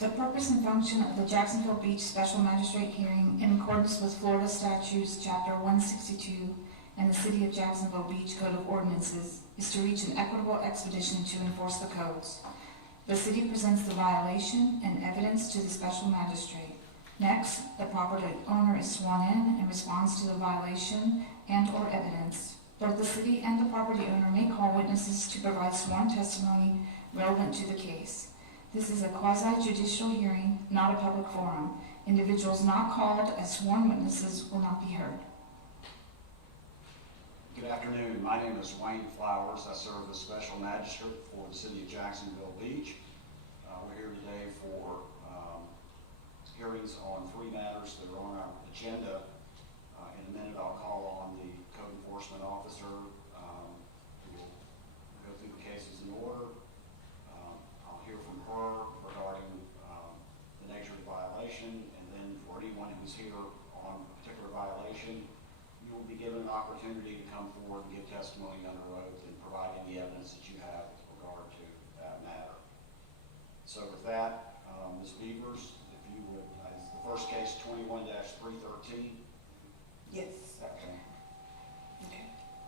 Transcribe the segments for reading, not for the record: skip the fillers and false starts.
The purpose and function of the Jacksonville Beach Special Magistrate hearing in accordance with Florida Statutes Chapter 162 and the City of Jacksonville Beach Code of Ordinances is to reach an equitable expedition to enforce the codes. The city presents the violation and evidence to the special magistrate. Next, the property owner is sworn in and responds to the violation and/or evidence. Both the city and the property owner may call witnesses to provide sworn testimony relevant to the case. This is a quasi-judicial hearing, not a public forum. Individuals not called as sworn witnesses will not be heard. Good afternoon. My name is Wayne Flowers. I serve as Special Magistrate for the City of Jacksonville Beach. We're here today for hearings on three matters that are on our agenda. In a minute, I'll call on the Code Enforcement Officer who will go through the cases in order. I'll hear from her regarding the nature of the violation, and then for anyone who's here on a particular violation, you will be given an opportunity to come forward and give testimony under oath and provide any evidence that you have with regard to that matter. So with that, Ms. Beavers, if you would, the first case 21-313. Yes. Okay.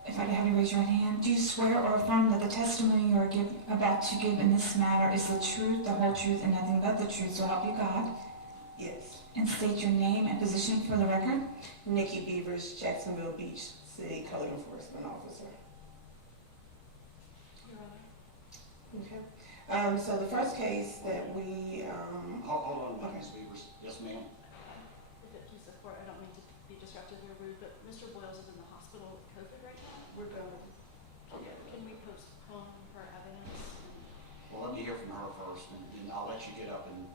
If I could have you raise your right hand. Do you swear or affirm that the testimony you are about to give in this matter is the truth, the whole truth, and nothing but the truth, so help you God? Yes. And state your name and position for the record. Nikki Beavers, Jacksonville Beach City Code Enforcement Officer. Okay. So the first case that we Hold on, okay. Ms. Beavers. Yes, ma'am. If it please the court, I don't mean to be disruptive or rude, but Mr. Boyles is in the hospital with COVID right now. We're going. Can we postpone her evidence? Well, let me hear from her first, and I'll let you get up and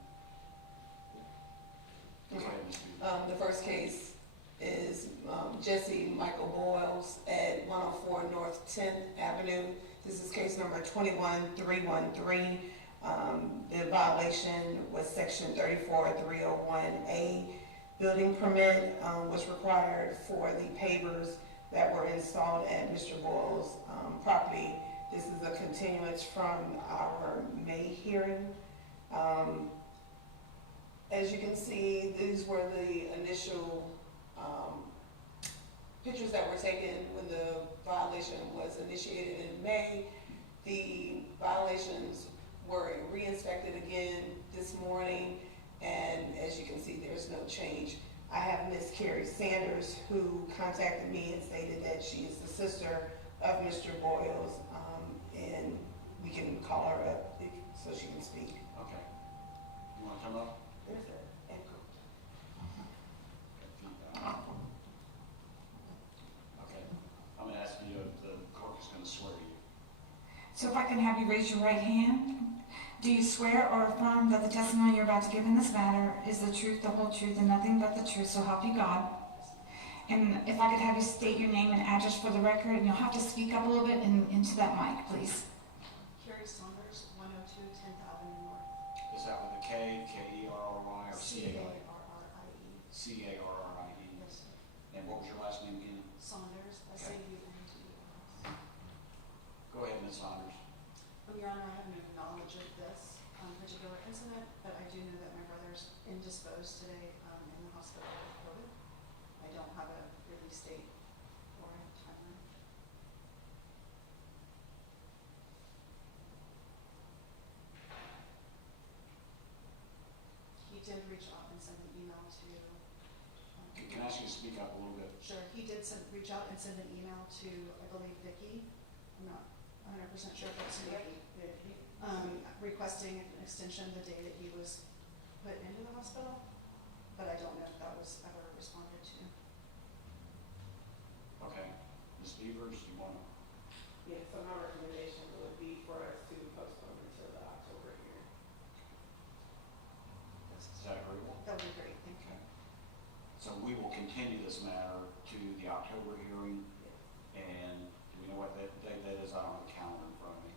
go ahead, Ms. Beavers. the first case is Jesse Michael Boyles at 104 North 10th Avenue. This is case number 21313. The violation was section 34301A. Building permit was required for the pavers that were installed at Mr. Boyles' property. This is a continuance from our May hearing. As you can see, these were the initial pictures that were taken when the violation was initiated in May. The violations were re-inspected again this morning, and as you can see, there's no change. I have Miss Carrie Sanders, who contacted me and stated that she is the sister of Mr. Boyles, and we can call her up so she can speak. Okay. You want to come up? There's an echo. Okay. I'm going to ask you, the clerk is going to swear to you. So if I can have you raise your right hand. Do you swear or affirm that the testimony you're about to give in this matter is the truth, the whole truth, and nothing but the truth, so help you God? And if I could have you state your name and address for the record, and you'll have to speak up a little bit into that mic, please. Carrie Saunders, 102 10th Avenue North. Is that with a K, K-E-R-R-Y, or C-A-R-R-I-E? C-A-R-R-I-E. C-A-R-R-I-E. Yes, sir. And what was your last name again? Saunders, S-A-U-N-D-E-R-S. Go ahead, Ms. Saunders. Your Honor, I have no knowledge of this particular incident, but I do know that my brother's indisposed today in the hospital with COVID. I don't have a release date or a timeline. He did reach out and send an email to. Can I ask you to speak up a little bit? Sure, he did reach out and send an email to, I believe, Vicki. I'm not 100% sure if it's Vicki. Requesting an extension the day that he was put into the hospital, but I don't know if that was ever responded to. Okay. Ms. Beavers, you want to? Yeah, so my recommendation would be for us to postpone until the October hearing. Is that agreeable? That would be great, thank you. Okay. So we will continue this matter to the October hearing, and do we know what that date that is? I don't have a calendar in front of me.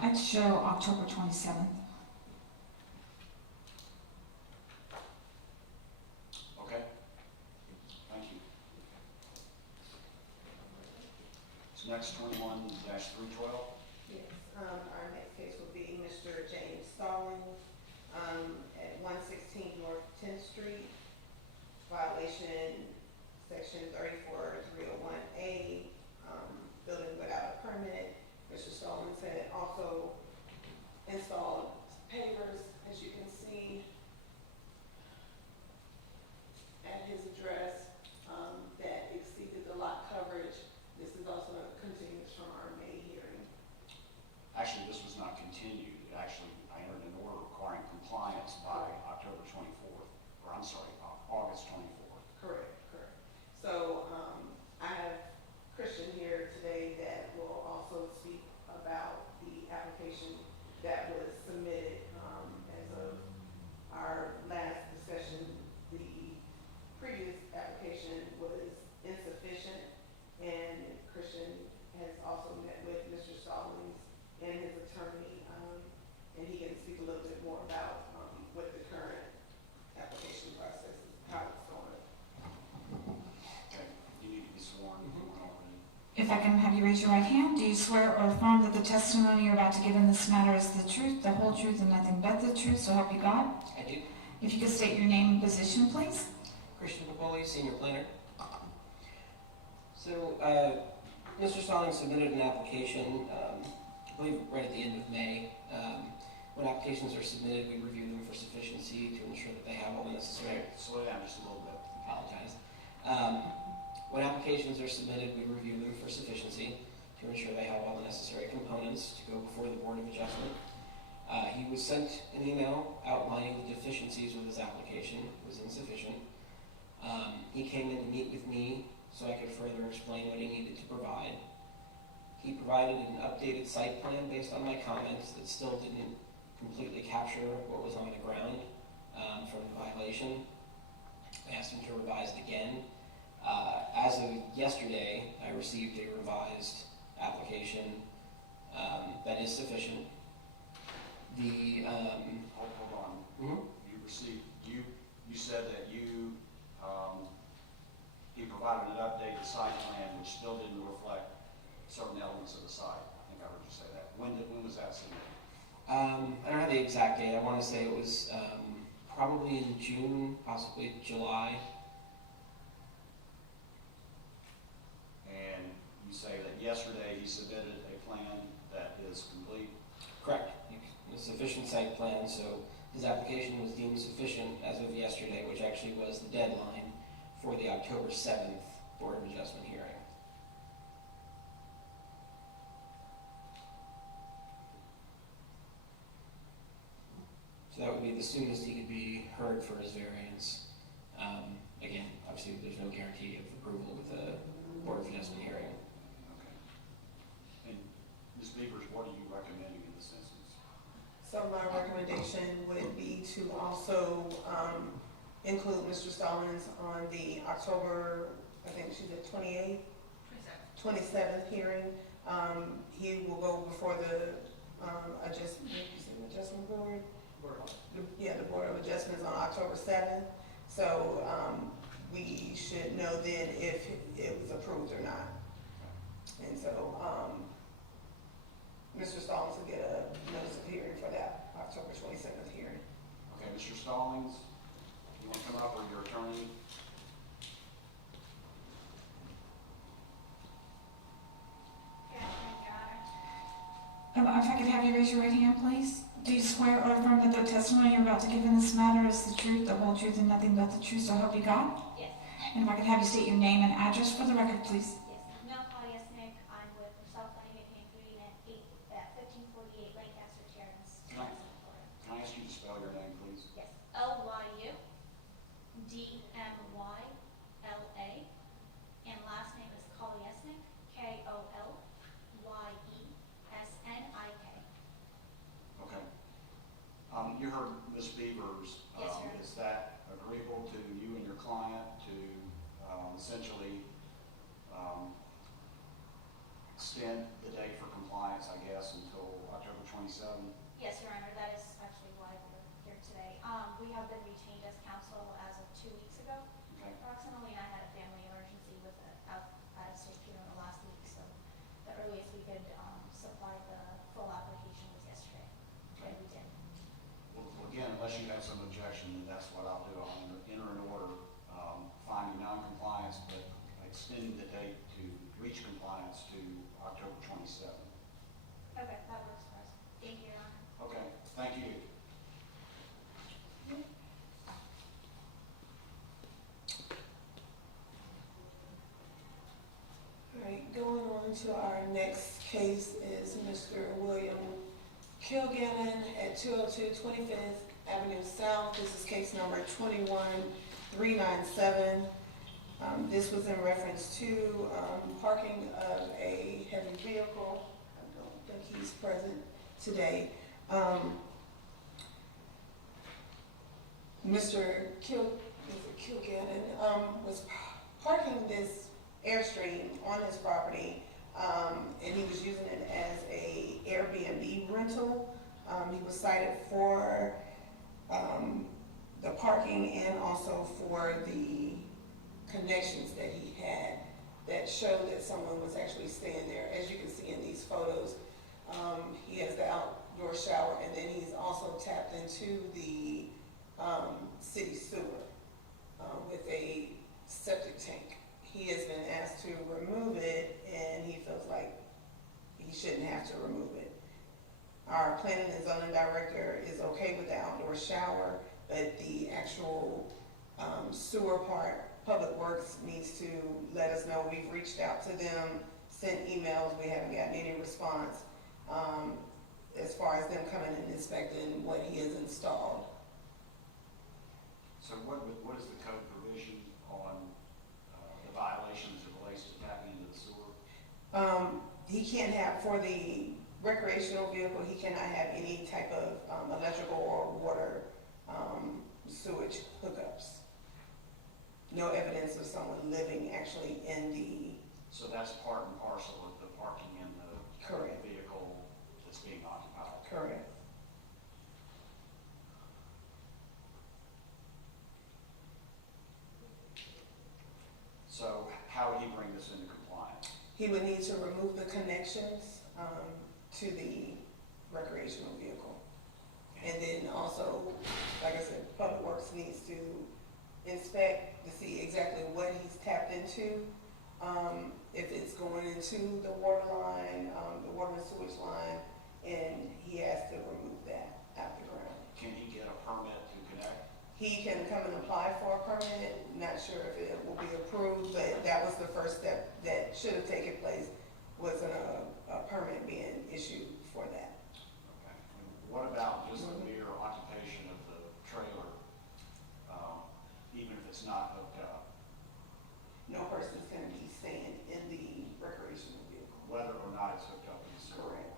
I'd show October 27th. Okay. Thank you. So next, 21-312. Yes. violation, section 34301A, building without a permit. Mr. Stallings had also installed pavers, as you can see, at his address, that exceeded the lot coverage. This is also a continuance from our May hearing. Actually, this was not continued. Actually, I entered an order requiring compliance by October 24th, or I'm sorry, August 24th. Correct, correct. So, I have Christian here today that will also speak about the application that was submitted, as of our last discussion. The previous application was insufficient, and Christian has also met with Mr. Stallings and his attorney, and he can speak a little bit more about, what the current application process is, how it's going. Okay, you need to be sworn. Already. If I can have you raise your right hand, do you swear or affirm that the testimony you're about to give in this matter is the truth, the whole truth, and nothing but the truth, so help you God? I do. If you could state your name and position, please. Christian Papoli, senior planner. So, Mr. Stallings submitted an application, I believe right at the end of May. When applications are submitted, we review them for sufficiency to ensure that they have all the necessary. Slow down just a little bit. Apologize. When applications are submitted, we review them for sufficiency to ensure they have all the necessary components to go before the Board of Adjustment. He was sent an email outlining the deficiencies with his application. It was insufficient. He came in to meet with me so I could further explain what he needed to provide. He provided an updated site plan based on my comments that still didn't completely capture what was on the ground from the violation. I asked him to revise it again. As of yesterday, I received a revised application that is sufficient. The Hold on. mhm. You said that he provided an updated site plan which still didn't reflect certain elements of the site. I think I heard you say that. When was that submitted? I don't have the exact date. I want to say it was probably in June, possibly July. And you say that yesterday he submitted a plan that is complete? Correct. A sufficient site plan, so his application was deemed sufficient as of yesterday, which actually was the deadline for the October 7th Board of Adjustment hearing. So that would be the soonest he could be heard for his variance. Again, obviously, there's no guarantee of approval with the Board of Adjustment hearing. Okay. And Ms. Beavers, what are you recommending in this instance? So my recommendation would be to also, include Mr. Stallings on the October, I think she did 28th? 27th hearing. He will go before the, adjustment board? Yeah, the Board of Adjustments on October 7th. So, we should know then if it was approved or not. And so, Mr. Stallings will get a notice of hearing for that October 27th hearing. Okay, Mr. Stallings, you want to come up, or your attorney? If I could have you raise your right hand, please. Do you swear or affirm that the testimony you're about to give in this matter is the truth, the whole truth, and nothing but the truth, so help you God? Yes. And if I could have you state your name and address for the record, please. Yes. Mel Nick. I'm with South Planning and Community at 1548 Lancaster Terrace. Can I ask you to spell your name, please? Yes. LYUDMYLA. And last name is Kolyesnik. KOLYESNIK. Okay. You heard Ms. Beavers. Yes, sir. Is that agreeable to you and your client to essentially extend the date for compliance, I guess, until October 27th? Yes, Your Honor, that is actually why we're here today. We have been retained as counsel as of 2 weeks ago, Okay. approximately, and I had a family emergency with an out-of-state funeral last week, so the earliest we could supply the full application was yesterday, and we did. Well, again, unless you have some objection, then that's what I'll do. I'll enter an order to our next case is Mr. William Kilgannon at 202 25th Avenue South. This is case number 21397. This was in reference to parking of a heavy vehicle. I don't think he's present today. Mr. Kilgannon was parking this Airstream on his property, and he was using it as a Airbnb rental. He was cited for the parking and also for the connections that he had that showed that someone was actually staying there. As you can see in these photos, he has the outdoor shower, and then he's also tapped into the city sewer with a septic tank. He has been asked to remove it, and he feels like he shouldn't have to remove it. Our planning and zoning director is okay with the outdoor shower, but the actual sewer part, Public Works needs to let us know. We've reached out to them, sent emails, we haven't gotten any response as far as them coming and inspecting what he has installed. So what is the code provision on the violations that relates to tapping into the sewer? He can't have, for the recreational vehicle, he cannot have any type of electrical or water sewage hookups. No evidence of someone living actually in the. So that's part and parcel of the parking in the Correct. vehicle that's being occupied? Correct. So how would he bring this into compliance? He would need to remove the connections to the recreational vehicle. And then also, like I said, Public Works needs to inspect to see exactly what he's tapped into. If it's going into the water line, the water and sewage line, and he has to remove that out the ground. Can he get a permit to connect? He can come and apply for a permit. Not sure if it will be approved, but that was the first step that should have taken place, was a permit being issued for that. Okay. And what about just the mere occupation of the trailer, even if it's not hooked up? No person is going to be staying in the recreational vehicle. Whether or not it's hooked up to the sewer? Correct.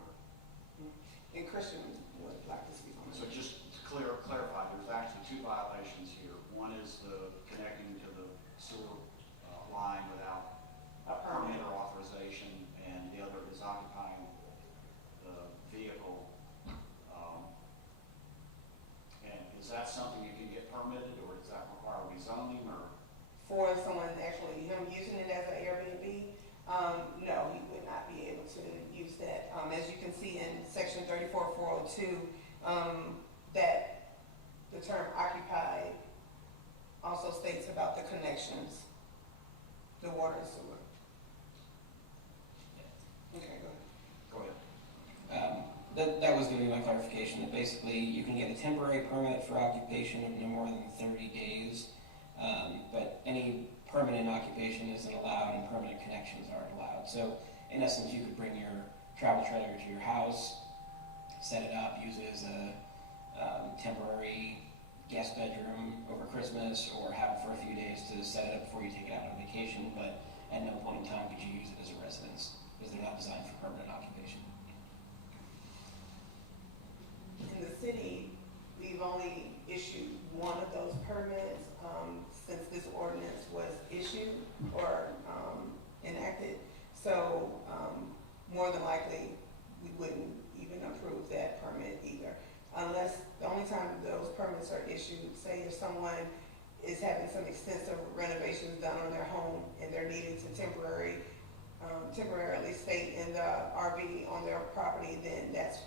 And Christian would like to speak on So that. just to clarify, there's actually two violations here. One is the connecting to the sewer line without A permit permit. or authorization, and the other is occupying the vehicle. And is that something you can get permitted, or does that require rezoning, or? For someone actually, him using it as an Airbnb, no, he would not be able to use that. As you can see in section 34402, that the term occupied also states about the connections, the water and sewer. Okay, go ahead. Go ahead. That was giving my clarification, that basically you can get a temporary permit for occupation of no more than 30 days, but any permanent occupation isn't allowed and permanent connections aren't allowed. So in essence, you could bring your travel trailer to your house, set it up, use it as a temporary guest bedroom over Christmas, or have it for a few days to set it up before you take it out on vacation, but at no point in time could you use it as a residence, because they're not designed for permanent occupation. In the city, we've only issued one of those permits since this ordinance was issued or enacted. So more than likely, we wouldn't even approve that permit either. Unless, the only time those permits are issued, say if someone is having some extensive renovations done on their home and they're needing to temporarily stay in the RV on their property, then that's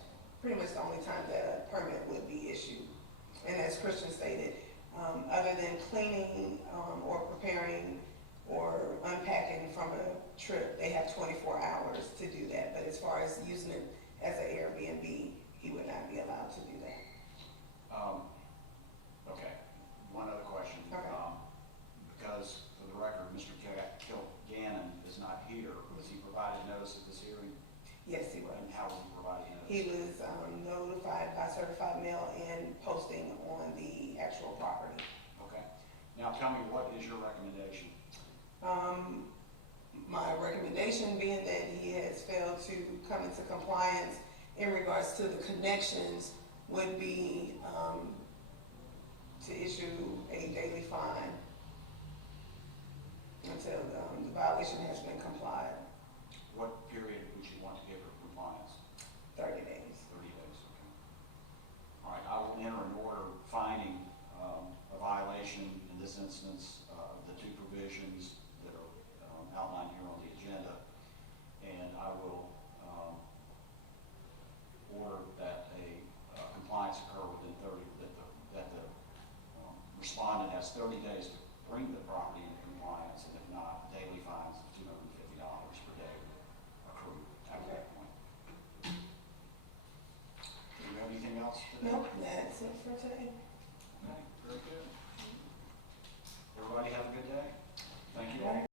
pretty much the only time that a permit would be issued. And as Christian stated, other than cleaning or preparing or unpacking from a trip, they have 24 hours to do that. But as far as using it as an Airbnb, he would not be allowed to do that. Okay, one other question. Okay. Because for the record, Mr. Kilgannon is not here, was he provided notice that this He was notified by certified mail and posting on the actual property. Okay. Now tell me, what is your recommendation? My recommendation being that he has failed to come into compliance in regards to the connections would be to issue a daily fine until the violation has been complied. What period would you want to give for compliance? 30 days. 30 days, okay. All right, I will enter an order finding a violation in this instance of the two provisions that are outlined here on the agenda, and I will order that a compliance occur within 30, that the respondent has 30 days to bring the property into